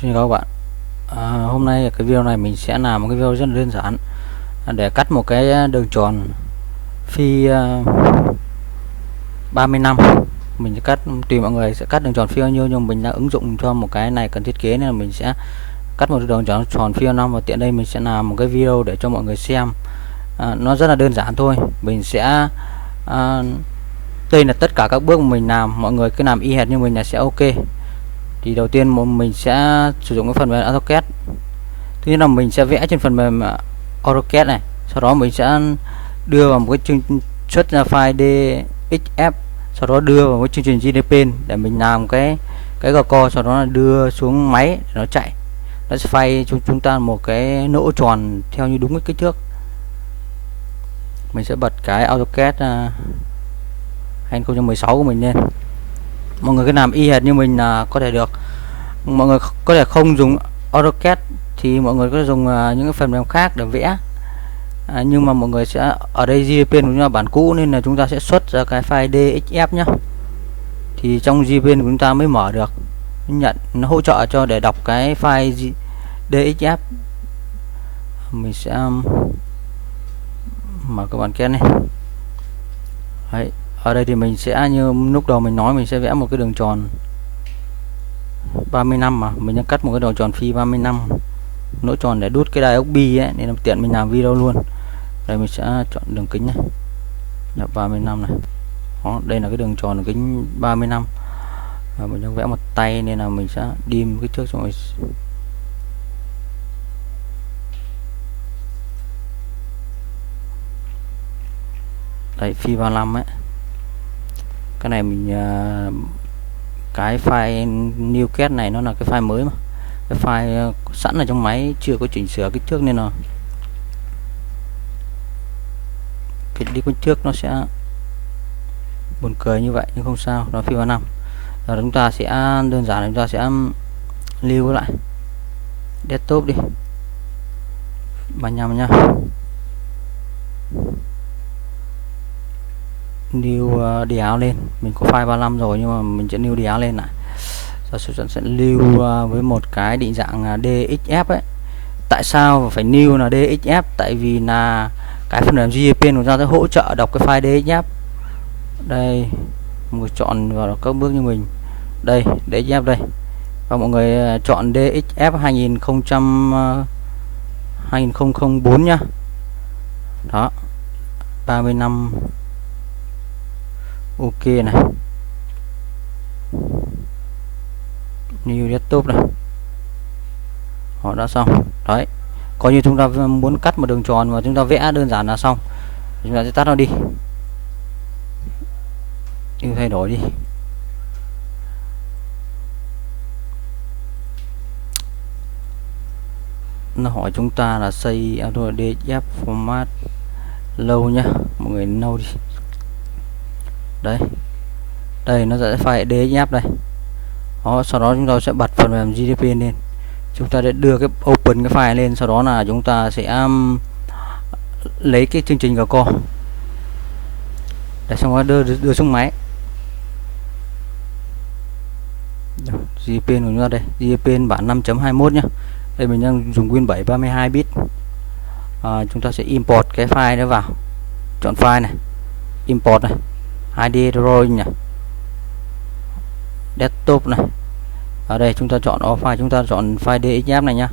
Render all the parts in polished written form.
Xin chào các bạn. Hôm nay cái video này mình sẽ làm một cái video rất là đơn giản để cắt một cái đường tròn phi 30 năm. Mình sẽ cắt tùy mọi người sẽ cắt đường tròn phi bao nhiêu, nhưng mình đã ứng dụng cho một cái này cần thiết kế nên là mình sẽ cắt một đường tròn phi 5, và tiện đây mình sẽ làm một cái video để cho mọi người xem. Nó rất là đơn giản thôi. Mình sẽ đây là tất cả các bước mà mình làm, mọi người cứ làm y hệt như mình là sẽ ok. Thì đầu tiên mình sẽ sử dụng cái phần mềm AutoCAD. Thứ nhất là mình sẽ vẽ trên phần mềm AutoCAD này, sau đó mình sẽ đưa vào một cái xuất ra file DXF, sau đó đưa vào cái chương trình GDPen để mình làm cái Gco, sau đó là đưa xuống máy để nó chạy. Nó sẽ phay cho chúng ta một cái lỗ tròn theo như đúng cái kích thước. Mình sẽ bật cái AutoCAD 2016 của mình lên. Mọi người cứ làm y hệt như mình là có thể được. Mọi người có thể không dùng AutoCAD thì mọi người có thể dùng những cái phần mềm khác để vẽ. Nhưng mà mọi người sẽ ở đây GDPen cũng là bản cũ nên là chúng ta sẽ xuất ra cái file DXF nhé. Thì trong GDPen của chúng ta mới mở được, nhận nó hỗ trợ cho để đọc cái file DXF. Mình sẽ mở cái bản kén này. Đấy, ở đây thì mình sẽ như lúc đầu mình nói, mình sẽ vẽ một cái đường tròn 30 năm, mà mình đã cắt một cái đường tròn phi 30 năm lỗ tròn để đút cái đai ốc bi ấy, nên là tiện mình làm video luôn. Đây mình sẽ chọn đường kính này, nhập 30 năm này. Đó, đây là cái đường tròn đường kính 30 năm. Và mình đang vẽ một tay nên là mình sẽ dim kích thước rồi. Đây phi 35 ấy. Cái này mình cái file NewCAD này nó là cái file mới mà. Cái file sẵn ở trong máy chưa có chỉnh sửa kích thước nên là cái đi kích thước nó sẽ buồn cười như vậy, nhưng không sao, nó phi 35. Rồi chúng ta sẽ đơn giản là chúng ta sẽ lưu lại desktop đi 35 nhá. New đề áo lên, mình có file 35 rồi nhưng mà mình sẽ new đề áo lên lại. Rồi sẽ lưu với một cái định dạng DXF ấy. Tại sao phải new là DXF? Tại vì là cái phần mềm GDPen của ta sẽ hỗ trợ đọc cái file DXF. Đây, mọi người chọn vào các bước như mình. Đây, DXF đây. Và mọi người chọn DXF 2004 nhá. Đó. 30 năm. Ok này. New desktop này. Họ đã xong. Đấy. Coi như chúng ta muốn cắt một đường tròn mà chúng ta vẽ đơn giản là xong. Chúng ta sẽ tắt nó đi. Thay đổi đi. Nó hỏi chúng ta là xây auto DXF format lâu nhá. Mọi người lâu đi. Đấy. Đây nó sẽ file DXF đây. Đó, sau đó chúng ta sẽ bật phần mềm GDPen lên. Chúng ta sẽ đưa cái open cái file lên, sau đó là chúng ta sẽ lấy cái chương trình Gco để xong đó đưa xuống máy. GDPen của chúng ta đây, GDPen bản 5.21 nhé. Đây mình đang dùng Win 7 32 bit. Chúng ta sẽ import cái file đó vào, chọn file này, import này, ID drawing này, desktop này. Ở đây chúng ta chọn file, chúng ta chọn file DXF này nhá.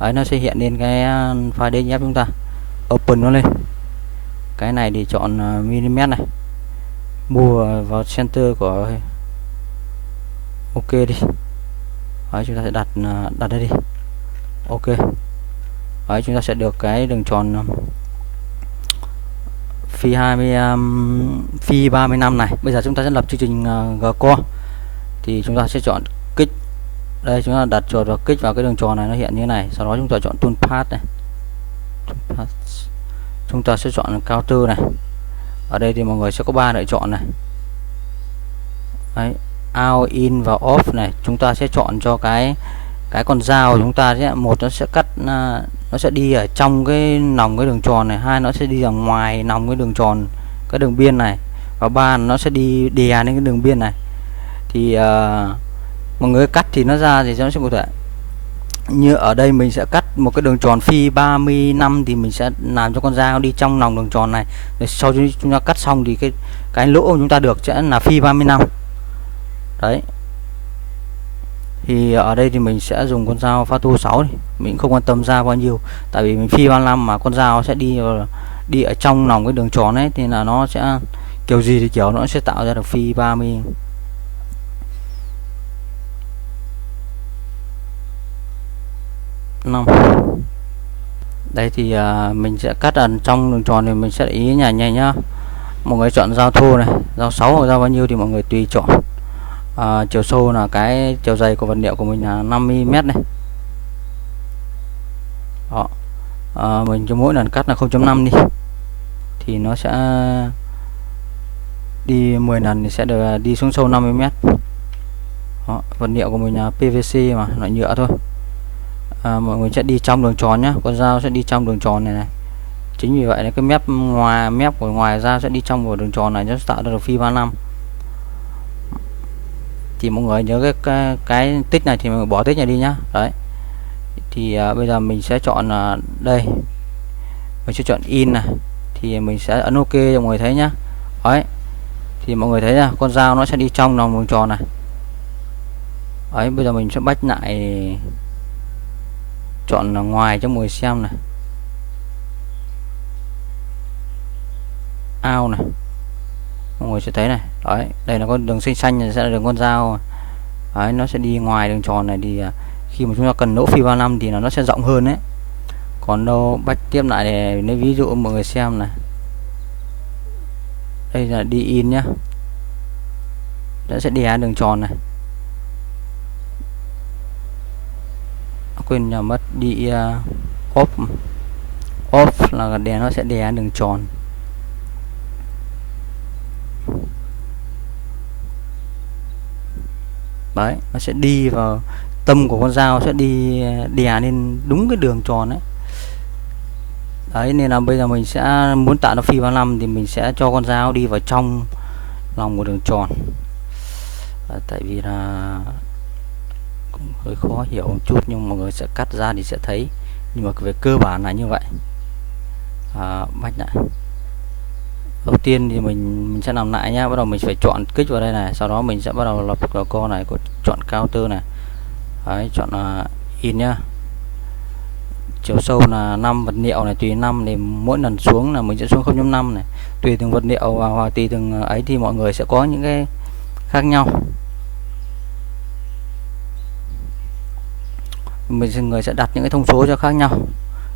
Đấy, nó sẽ hiện lên cái file DXF, chúng ta open nó lên. Cái này thì chọn mm này, mua vào center của ok đi. Đấy, chúng ta sẽ đặt đây đi. Ok. Đấy, chúng ta sẽ được cái đường tròn phi 35 này. Bây giờ chúng ta sẽ lập chương trình Gco. Thì chúng ta sẽ chọn kích. Đây, chúng ta đặt chuột vào kích vào cái đường tròn này, nó hiện như thế này. Sau đó chúng ta chọn toolpath này. Chúng ta sẽ chọn counter này. Ở đây thì mọi người sẽ có 3 lựa chọn này. Đấy, out, in và off này. Chúng ta sẽ chọn cho cái con dao chúng ta sẽ, một nó sẽ cắt, nó sẽ đi ở trong cái nòng cái đường tròn này, hai nó sẽ đi ra ngoài nòng cái đường tròn, cái đường biên này, và ba nó sẽ đi đè lên cái đường biên này. Thì mọi người cắt thì nó ra thì nó sẽ có thể Như ở đây mình sẽ cắt một cái đường tròn phi 35 thì mình sẽ làm cho con dao đi trong lòng đường tròn này, để sau khi chúng ta cắt xong thì cái lỗ của chúng ta được sẽ là phi 35. Đấy, thì ở đây thì mình sẽ dùng con dao Fato 6 này. Mình không quan tâm ra bao nhiêu, tại vì mình phi 35 mà con dao sẽ đi ở trong lòng cái đường tròn ấy, thì là nó sẽ kiểu gì thì kiểu nó sẽ tạo ra được phi 30. Đây thì mình sẽ cắt ở trong đường tròn thì mình sẽ để ý nhá. Mọi người chọn dao thô này, dao 6 hoặc dao bao nhiêu thì mọi người tùy chọn. Chiều sâu là cái chiều dày của vật liệu của mình là 50 mm này. Đó. Mình cho mỗi lần cắt là 0.5 đi, thì nó sẽ đi 10 lần thì sẽ được đi xuống sâu 50 m. Đó, vật liệu của mình là PVC mà, loại nhựa thôi. Mọi người sẽ đi trong đường tròn nhá, con dao sẽ đi trong đường tròn này. Chính vì vậy là cái mép của ngoài dao sẽ đi trong vào đường tròn này, nó sẽ tạo ra được phi 35. Thì mọi người nhớ cái tích này thì mình bỏ tích này đi nhá. Đấy, thì bây giờ mình sẽ chọn đây, mình sẽ chọn in này, thì mình sẽ ấn ok cho mọi người thấy nhá. Đấy, thì mọi người thấy là con dao nó sẽ đi trong lòng đường tròn này. Đấy, bây giờ mình sẽ bách lại, chọn là ngoài cho mọi người xem này, ao này, mọi người sẽ thấy này. Đấy, đây là con đường xanh xanh này sẽ là đường con dao. Đấy, nó sẽ đi ngoài đường tròn này, thì khi mà chúng ta cần lỗ phi 35 thì nó sẽ rộng hơn đấy. Còn đâu bách tiếp lại để lấy ví dụ mọi người xem này. Đây là đi in nhá, nó sẽ đè đường tròn này. Quên nhầm mất, đi off là đè, nó sẽ đè đường tròn. Đấy, nó sẽ đi vào tâm của con dao, sẽ đi đè lên đúng cái đường tròn đấy. Đấy, nên là bây giờ mình sẽ muốn tạo ra phi 35 thì mình sẽ cho con dao đi vào trong lòng của đường tròn. Tại vì là cũng hơi khó hiểu một chút, nhưng mọi người sẽ cắt ra thì sẽ thấy, nhưng mà về cơ bản là như vậy. Bách lại đầu tiên thì mình sẽ làm lại nhá. Bắt đầu mình phải chọn kích vào đây này, sau đó mình sẽ bắt đầu lập vào co này, chọn counter này. Đấy, chọn in nhá. Chiều sâu là 5 vật liệu này, tùy 5 thì mỗi lần xuống là mình sẽ xuống 0.5 này, tùy từng vật liệu và tùy từng ấy thì mọi người sẽ có những cái khác nhau. Mình người sẽ đặt những cái thông số cho khác nhau.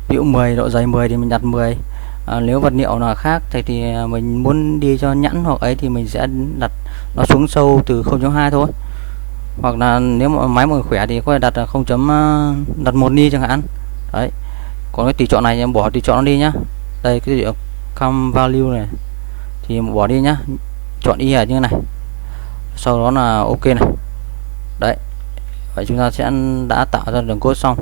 Ví dụ 10 độ dày 10 thì mình đặt 10. Nếu vật liệu là khác thì mình muốn đi cho nhẵn hoặc ấy thì mình sẽ đặt nó xuống sâu từ 0.2 thôi. Hoặc là nếu mà máy mọi người khỏe thì có thể đặt là đặt 1 ni chẳng hạn. Đấy. Còn cái tùy chọn này em bỏ tùy chọn nó đi nhá. Đây cái tùy come value này thì bỏ đi nhá. Chọn y ở như này. Sau đó là ok này. Đấy. Vậy chúng ta sẽ đã tạo ra đường code xong.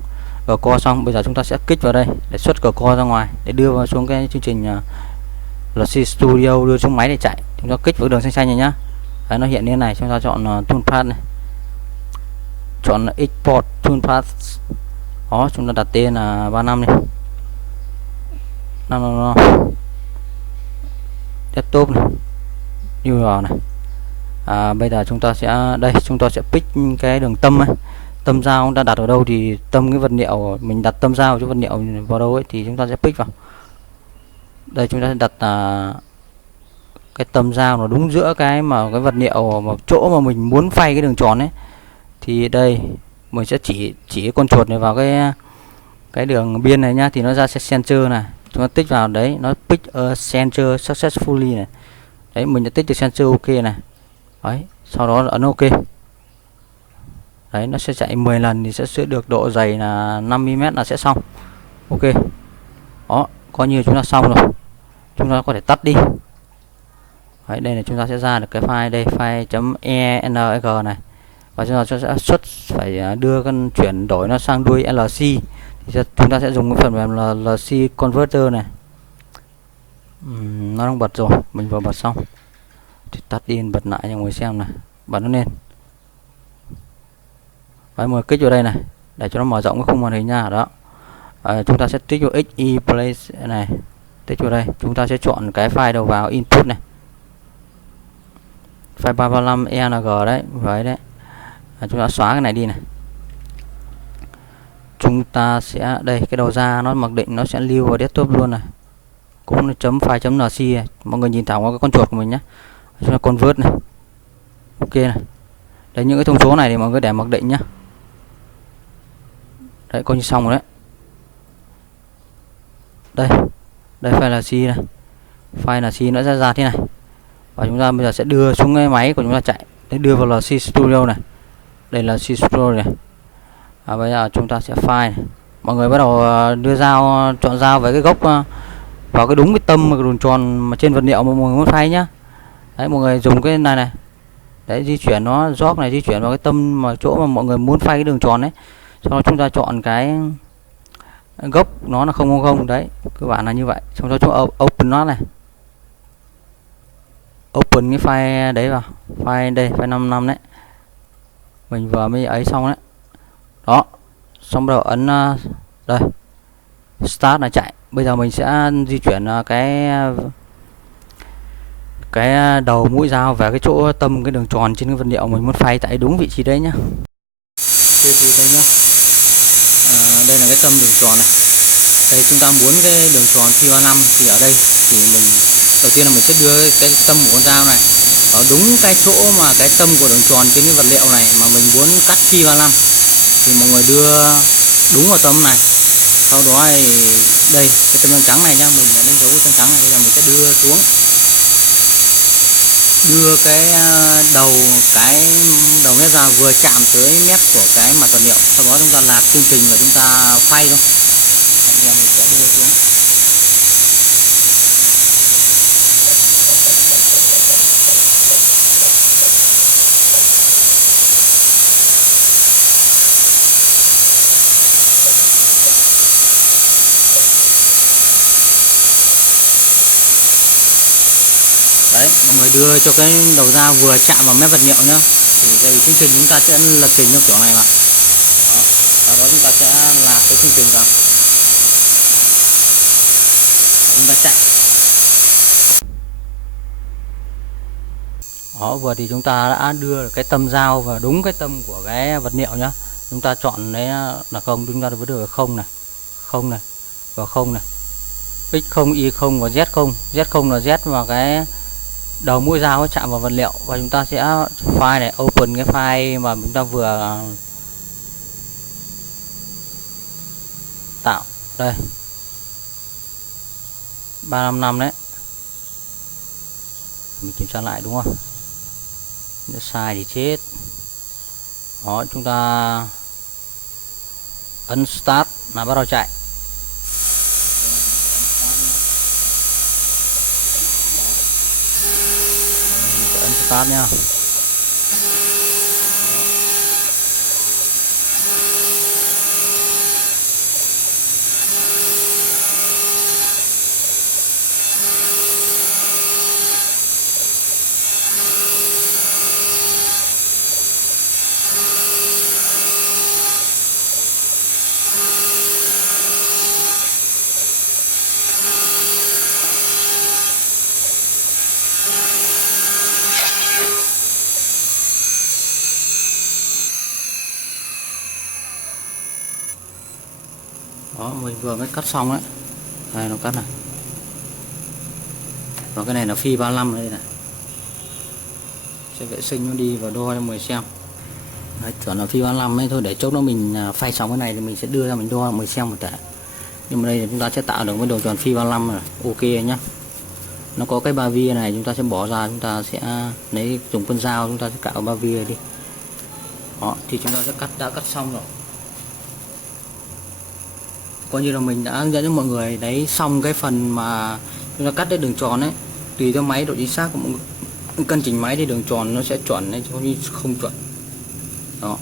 Và co xong, bây giờ chúng ta sẽ kích vào đây để xuất cờ co ra ngoài để đưa vào xuống cái chương trình LC Studio, đưa xuống máy để chạy. Chúng ta kích vào đường xanh xanh này nhá. Đấy, nó hiện như này, chúng ta chọn toolpath này. Chọn export toolpath. Đó, chúng ta đặt tên là 35 này. No. Desktop này. New này. Bây giờ chúng ta sẽ pick cái đường tâm ấy. Tâm dao đã đặt ở đâu thì tâm cái vật liệu mình đặt tâm dao cho vật liệu vào đâu ấy thì chúng ta sẽ pick vào. Đây chúng ta sẽ đặt cái tâm dao nó đúng giữa cái vật liệu mà chỗ mà mình muốn phay cái đường tròn ấy. Thì đây mình sẽ chỉ con chuột này vào cái đường biên này nhá, thì nó ra sẽ center này. Chúng ta tích vào đấy, nó pick a center successfully này. Đấy, mình đã tích được center ok này. Đấy, sau đó ấn ok. Đấy, nó sẽ chạy 10 lần thì sẽ được độ dày là 50 m là sẽ xong. Ok. Đó, coi như chúng ta xong rồi. Chúng ta có thể tắt đi. Đấy, đây là chúng ta sẽ ra được cái file đây, file.eneg này. Và chúng ta sẽ phải đưa chuyển đổi nó sang đuôi LC. Thì chúng ta sẽ dùng cái phần mềm là LC Converter này. Nó đang bật rồi, mình vừa bật xong. Thì tắt đi, bật lại cho mọi người xem này. Bật nó lên. Đấy, mọi người kích vào đây này. để cho nó mở rộng cái khung màn hình nha. Đó, chúng ta sẽ tích vào XE Place này, tích vào đây, chúng ta sẽ chọn cái file đầu vào input này, file 335 ENG đấy, vậy đấy. Chúng ta xóa cái này đi này. Chúng ta sẽ đây, cái đầu ra nó mặc định nó sẽ lưu vào desktop luôn này, cũng chấm file.nc này. Mọi người nhìn thẳng vào cái con chuột của mình nhé, chúng ta convert này, ok này. Đấy, những cái thông số này thì mọi người để mặc định nhé. Đấy, coi như xong rồi đấy. Đây file là C này, file là C nó sẽ ra thế này, và chúng ta bây giờ sẽ đưa xuống cái máy của chúng ta chạy. Đấy, đưa vào là C Studio này, đây là C Studio này. Bây giờ chúng ta sẽ file này. Mọi người bắt đầu đưa dao, chọn dao với cái gốc vào cái đúng cái tâm cái đường tròn mà trên vật liệu mà mọi người muốn phay nhá. Đấy, mọi người dùng cái này này, đấy, di chuyển nó jog này, di chuyển vào cái tâm mà chỗ mà mọi người muốn phay cái đường tròn đấy. Sau đó chúng ta chọn cái gốc nó là 000 đấy, cơ bản là như vậy. Xong đó chúng ta open nó này, open cái file đấy vào, file đây, file 55 đấy, mình vừa mới ấy xong đấy. Đó, xong bắt đầu ấn đây start là chạy. Bây giờ mình sẽ di chuyển cái đầu mũi dao về cái chỗ tâm cái đường tròn trên cái vật liệu mình muốn phay tại đúng vị trí đấy nhá. Thì đây nhá, đây là cái tâm đường tròn này. Đây, chúng ta muốn cái đường tròn phi 35 thì ở đây thì mình đầu tiên là mình sẽ đưa cái tâm của con dao này ở đúng cái chỗ mà cái tâm của đường tròn trên cái vật liệu này mà mình muốn cắt phi 35 thì mọi người đưa đúng vào tâm này. Sau đó thì đây cái tâm trắng này nhá, mình đã đánh dấu tâm trắng này, bây giờ mình sẽ đưa xuống, đưa cái đầu mép dao vừa chạm tới mép của cái mặt vật liệu. Sau đó chúng ta lạc chương trình và chúng ta phay thôi. Bây giờ mình sẽ đưa xuống. Đấy, mọi người đưa cho cái đầu dao vừa chạm vào mép vật liệu nhá. Thì đây chương trình chúng ta sẽ lập trình theo kiểu này mà. Đó, sau đó chúng ta sẽ lạc cái chương trình vào. Chúng ta chạy. Đó, vừa thì chúng ta đã đưa cái tâm dao vào đúng cái tâm của cái vật liệu nhá. Chúng ta chọn đấy là không, chúng ta vẫn được không này, không này, và không này, x0, y0 và z0. Z0 là z vào cái đầu mũi dao chạm vào vật liệu, và chúng ta sẽ file này, open cái file mà chúng ta vừa tạo đây 355 đấy. Mình kiểm tra lại đúng không? Nếu sai thì chết. Đó, chúng ta ấn start là bắt đầu chạy. Mình sẽ ấn start nha. Đó, mình vừa mới cắt xong đấy. Đây, nó cắt này. Và cái này là phi 35 đây này. Sẽ vệ sinh nó đi và đo cho mọi người xem. Đấy, chuẩn là phi 35 ấy thôi, để chốc nữa mình phay xong cái này thì mình sẽ đưa ra mình đo mọi người xem một thể. Nhưng mà đây thì chúng ta sẽ tạo được cái đầu tròn phi 35 rồi. Ok nhá. Nó có cái ba vi này, chúng ta sẽ bỏ ra, chúng ta sẽ lấy dùng con dao chúng ta sẽ cạo ba vi này đi. Đó, thì chúng ta sẽ đã cắt xong rồi. Coi như là mình đã hướng dẫn cho mọi người đấy xong cái phần mà chúng ta cắt cái đường tròn ấy. Tùy theo máy độ chính xác của mọi người, cân chỉnh máy thì đường tròn nó sẽ chuẩn hay không chuẩn. Đó,